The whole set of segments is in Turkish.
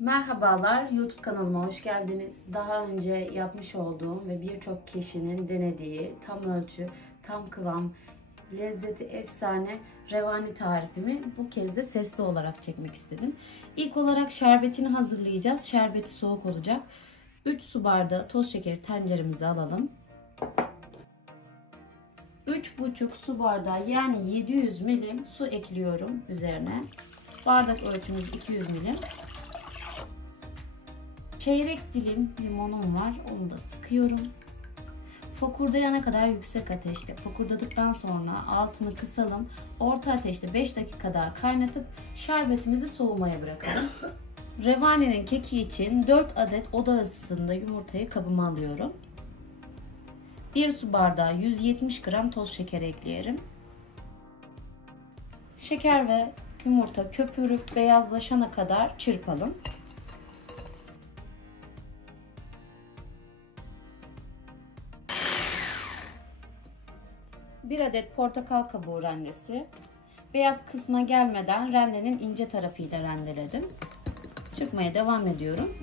Merhabalar, YouTube kanalıma hoş geldiniz. Daha önce yapmış olduğum ve birçok kişinin denediği tam ölçü, tam kıvam, lezzeti efsane revani tarifimi bu kez de sesli olarak çekmek istedim. İlk olarak şerbetini hazırlayacağız. Şerbeti soğuk olacak. 3 su bardağı toz şekeri tenceremize alalım. 3,5 su bardağı yani 700 milim su ekliyorum üzerine. Bardak ölçümüz 200 milim. Çeyrek dilim limonum var. Onu da sıkıyorum. Fokurdayana kadar yüksek ateşte. Fokurdadıktan sonra altını kısalım. Orta ateşte 5 dakika daha kaynatıp şerbetimizi soğumaya bırakalım. Revanenin keki için 4 adet oda ısısında yumurtayı kabıma alıyorum. 1 su bardağı 170 gram toz şeker ekleyelim. Şeker ve yumurta köpürüp beyazlaşana kadar çırpalım. 1 adet portakal kabuğu rendesi. Beyaz kısma gelmeden rendenin ince tarafıyla rendeledim. Çırpmaya devam ediyorum.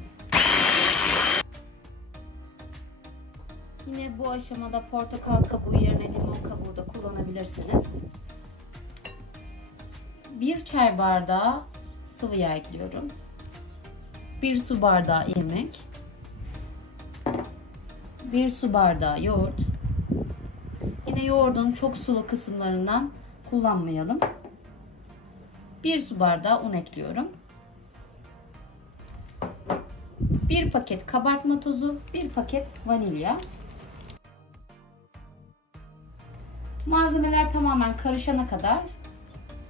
Yine bu aşamada portakal kabuğu yerine limon kabuğu da kullanabilirsiniz. 1 çay bardağı sıvı yağ ekliyorum. 1 su bardağı irmik. 1 su bardağı yoğurt. Yine yoğurdun çok sulu kısımlarından kullanmayalım. 1 su bardağı un ekliyorum. 1 paket kabartma tozu, 1 paket vanilya. Malzemeler tamamen karışana kadar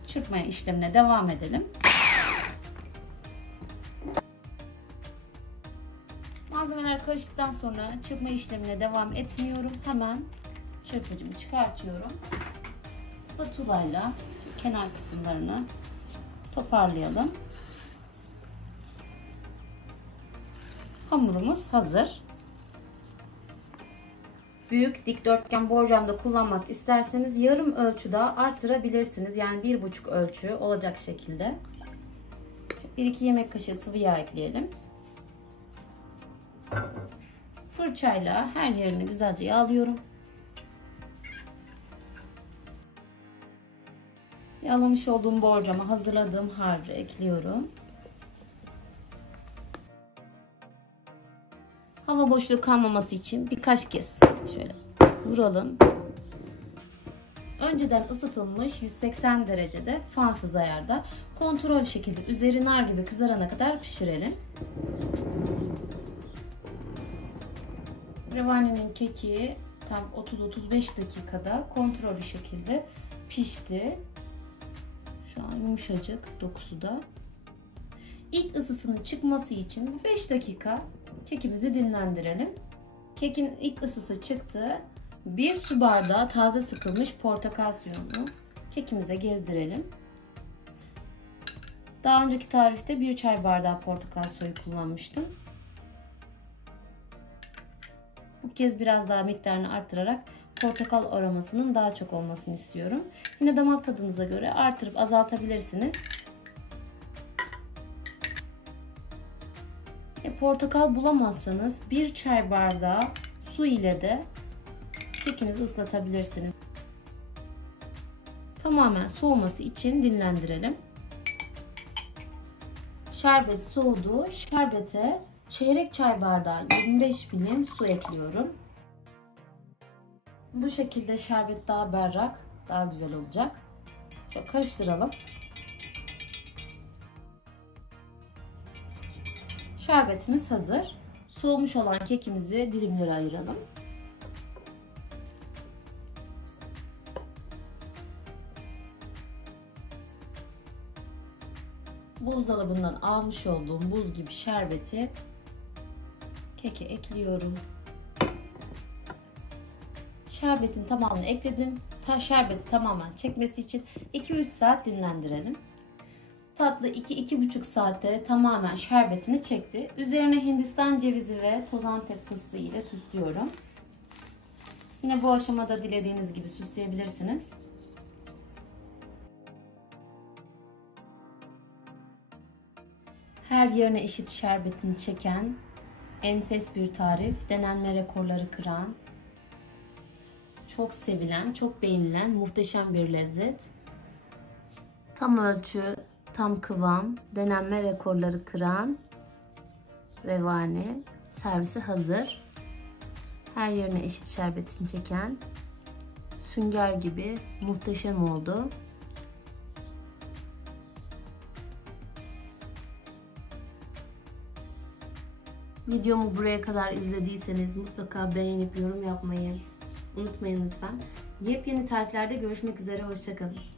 çırpma işlemine devam edelim. Malzemeler karıştıktan sonra çırpma işlemine devam etmiyorum. Hemen çırpıcımı çıkartıyorum. Spatula ile kenar kısımlarını toparlayalım. Hamurumuz hazır. Büyük dikdörtgen borcamda kullanmak isterseniz yarım ölçü daha arttırabilirsiniz. Yani 1,5 ölçü olacak şekilde. 1-2 yemek kaşığı sıvı yağ ekleyelim. Fırçayla her yerini güzelce yağlıyorum. Yağlamış olduğum borcama hazırladığım harcı ekliyorum. Hava boşluğu kalmaması için birkaç kez şöyle vuralım. Önceden ısıtılmış 180 derecede fansız ayarda kontrol şekilde üzeri nar gibi kızarana kadar pişirelim. Revanenin keki tam 30-35 dakikada kontrollü şekilde pişti. Şu an yumuşacık dokusu da. İlk ısısının çıkması için 5 dakika kekimizi dinlendirelim. Kekin ilk ısısı çıktı. 1 su bardağı taze sıkılmış portakal suyunu kekimize gezdirelim. Daha önceki tarifte 1 çay bardağı portakal suyu kullanmıştım. Bu kez biraz daha miktarını arttırarak portakal aromasının daha çok olmasını istiyorum. Yine damak tadınıza göre artırıp azaltabilirsiniz. Portakal bulamazsanız 1 çay bardağı su ile de kekinizi ıslatabilirsiniz. Tamamen soğuması için dinlendirelim. Şerbet soğudu. Şerbete çeyrek çay bardağı 25 milim su ekliyorum. Bu şekilde şerbet daha berrak, daha güzel olacak. Şöyle karıştıralım. Şerbetimiz hazır. Soğumuş olan kekimizi dilimlere ayıralım. Buzdolabından almış olduğum buz gibi şerbeti keke ekliyorum. Şerbetin tamamını ekledim. Şerbeti tamamen çekmesi için 2-3 saat dinlendirelim. Tatlı 2-2,5 saatte tamamen şerbetini çekti. Üzerine Hindistan cevizi ve toz Antep fıstığı ile süslüyorum. Yine bu aşamada dilediğiniz gibi süsleyebilirsiniz. Her yerine eşit şerbetini çeken enfes bir tarif, denenme rekorları kıran, çok sevilen, çok beğenilen muhteşem bir lezzet. Tam ölçü, tam kıvam, denenme rekorları kıran revani servise hazır. Her yerine eşit şerbetini çeken, sünger gibi muhteşem oldu. Videomu buraya kadar izlediyseniz mutlaka beğenip yorum yapmayı unutmayın lütfen. Yepyeni tariflerde görüşmek üzere, hoşça kalın.